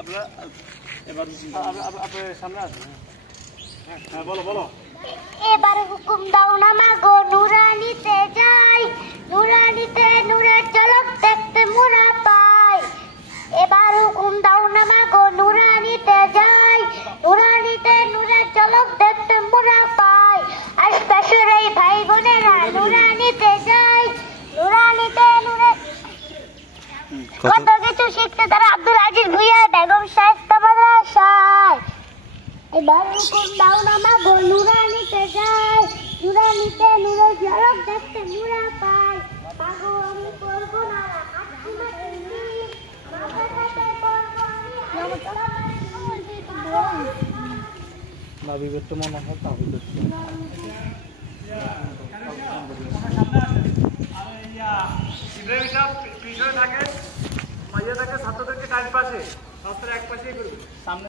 আপনারা এবার আপনার সামনে আসুন। হ্যাঁ বলো বলো। এবার হুকুম দাও না মাগো নুরানিতে যাই, নুরানিতে নূরের ঝলক দেখতে মোরা পাই। এবার হুকুম দাও না মাগো নুরানিতে যাই, নুরানিতে নূরের ঝলক দেখতে মোরা পাই। আশপাশের এই ভাই বোনেরা নুরানিতে যাই, নুরানিতে নূরের কত কিছু শিখতে তারা আব্দুল আজিজ ভুঁইয়া বেগম শায়েস্তা মাদ্রাসায়। এবার হুকুম দাও না মাগো নুরানিতে যাই, নুরানিতে নূরের ঝলক দেখতে মোরা পাই। মাগো আমি পড়বো না দাবি করতে মনে হয় দাবি করতে পিছনে থাকে, মাইয়া থাকে ছাত্রদেরকে চার পাশে, ছাত্রের এক পাশেই করবে সামনে।